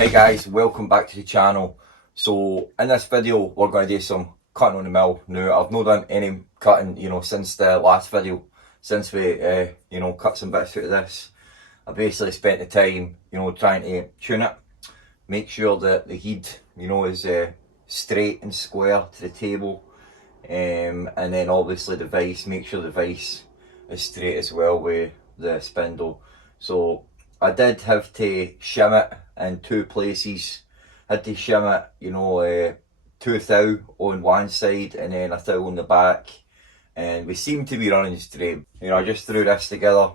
Hey guys, welcome back to the channel. So in this video we're going to do some cutting on the mill. Now I've not done any cutting, since the last video, since we cut some bits out of this. I basically spent the time, trying to tune it, make sure that the head, is straight and square to the table, and then obviously the vise, make sure the vise is straight as well with the spindle. So I did have to shim it in two places. Had to shim it, two thou on one side and then a thou on the back, and we seem to be running straight. I just threw this together,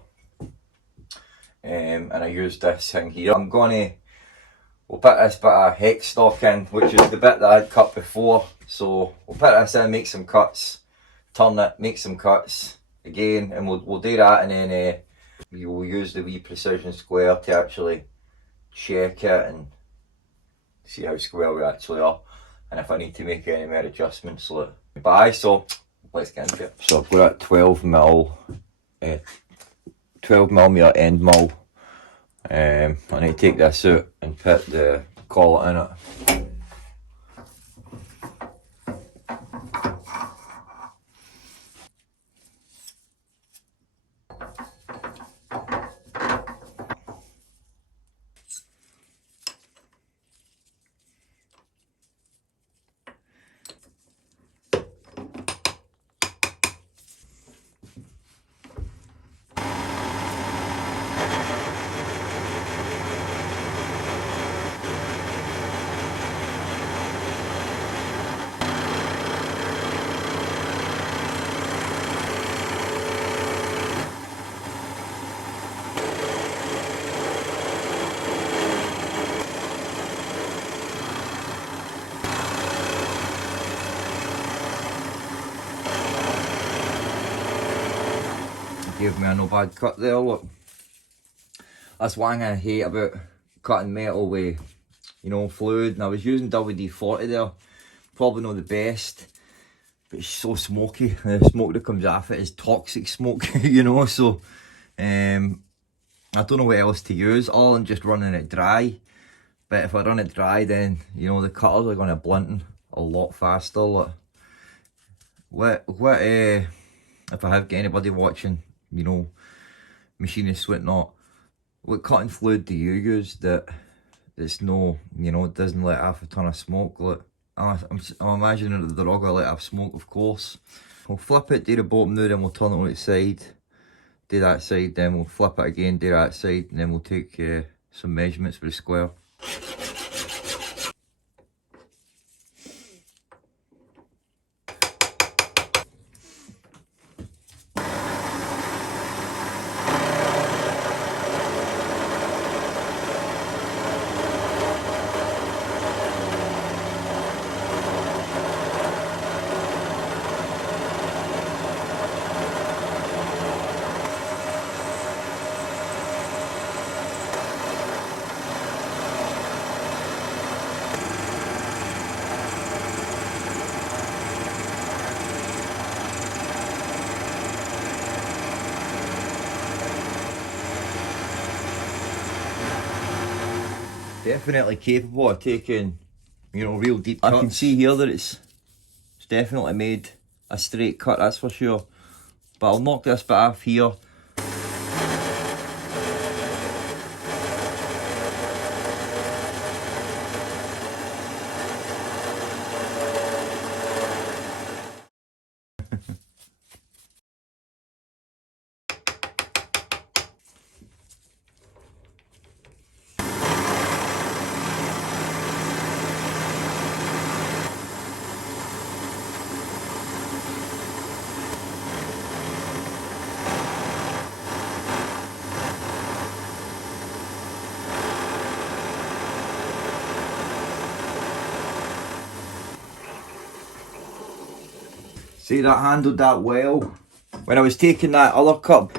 and I used this thing here. We'll put this bit of hex stock in, which is the bit that I'd cut before. So we'll put this in, make some cuts, turn it, make some cuts again, and we'll do that, and then we'll use the wee precision square to actually check it and see how square we actually are, and if I need to make any more adjustments. So let's get into it. So I've got that 12mm end mill. I need to take this out and put the collet in it. Gave me a no bad cut there, look. That's one thing I hate about cutting metal with, fluid. And I was using WD-40 there. Probably not the best, but it's so smoky. The smoke that comes off it is toxic smoke, so I don't know what else to use other than just running it dry. But if I run it dry, then, the cutters are going to blunten a lot faster. Look. If I have got anybody watching, machinists, whatnot, what cutting fluid do you use that's no, it doesn't let off a ton of smoke? Look, I'm imagining that they're all going to let off smoke, of course. We'll flip it, do the bottom now, then we'll turn it on its side, do that side, then we'll flip it again, do that side, and then we'll take some measurements for the square. Definitely capable of taking, real deep cuts. I can see here that it's definitely made a straight cut, that's for sure. But I'll knock this bit off here. See, that handled that well. When I was taking that other cut,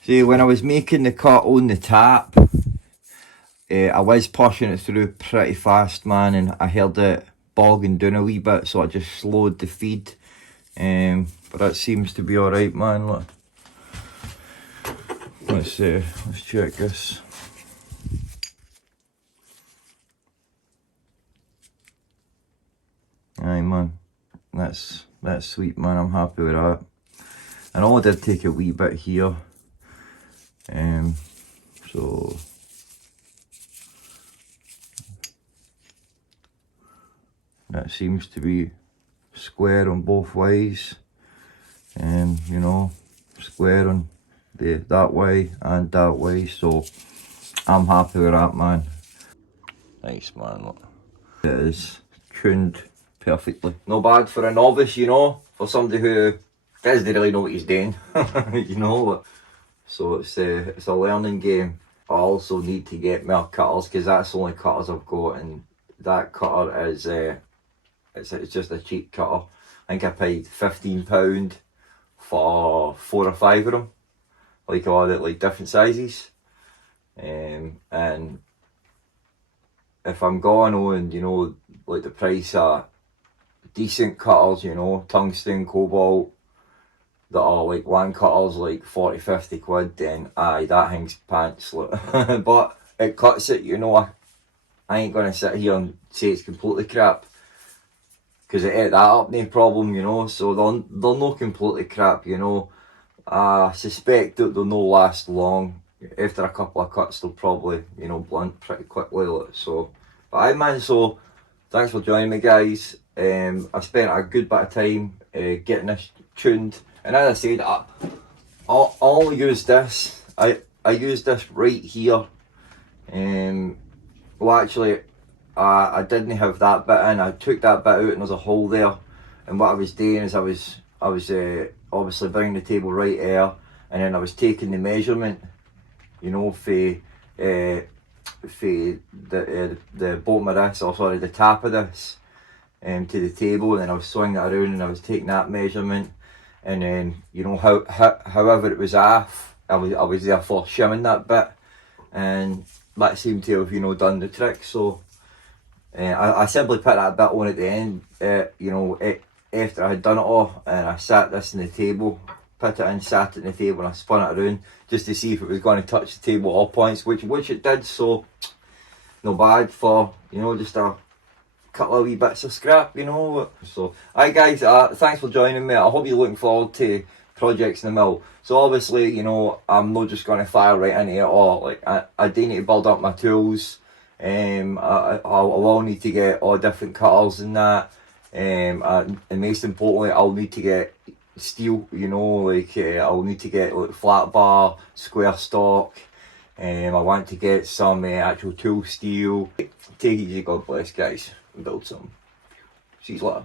see, when I was making the cut on the tap, I was pushing it through pretty fast, man, and I heard it bogging down a wee bit, so I just slowed the feed. But that seems to be alright, man. Look. Let's check this. Aye man, that's sweet man, I'm happy with that. I know I did take a wee bit here, so that seems to be square on both ways, you know, square on that way and that way, so I'm happy with that man. Nice man, look. It is tuned perfectly. No bad for a novice, you know, for somebody who doesn't really know what he's doing, you know. So it's a learning game. I also need to get more cutters because that's the only cutters I've got, and that cutter is it's just a cheap cutter. I think I paid £15 for 4 or 5 of them, like all the like different sizes, and if I'm going on, you know, like the price of decent cutters, you know, tungsten, cobalt, that are like one cutter's like 40-50 quid, then aye, that thing's pants. But it cuts it, you know. I ain't gonna sit here and say it's completely crap, because it ate that up, no problem, you know. So they're not completely crap, you know. I suspect that they'll not last long. After a couple of cuts, they'll probably, you know, blunt pretty quickly. So, but aye man, so thanks for joining me, guys. I spent a good bit of time getting this tuned, and as I said, I only use this. I use this right here. Well, actually, I didn't have that bit in. I took that bit out, and there's a hole there. And what I was doing is I was obviously bringing the table right here, and then I was taking the measurement, you know, for the bottom of this, or sorry, the top of this, to the table, and then I was swinging it around, and I was taking that measurement, and then, you know, however it was off, I was therefore shimming that bit, and that seemed to have, you know, done the trick. So I simply put that bit on at the end, you know, after I had done it all, and I sat this in the table, put it in, sat it in the table, and I spun it around just to see if it was going to touch the table at all points, which it did. So no bad for, you know, just a couple of wee bits of scrap, you know. So hi guys, thanks for joining me. I hope you're looking forward to projects in the mill. So obviously, you know, I'm not just going to fire right into it all. Like I do need to build up my tools. I will need to get all different cutters and that. And most importantly, I'll need to get steel, you know, like I'll need to get like flat bar, square stock. I want to get some actual tool steel. Take it easy, God bless guys, and build some. See you later.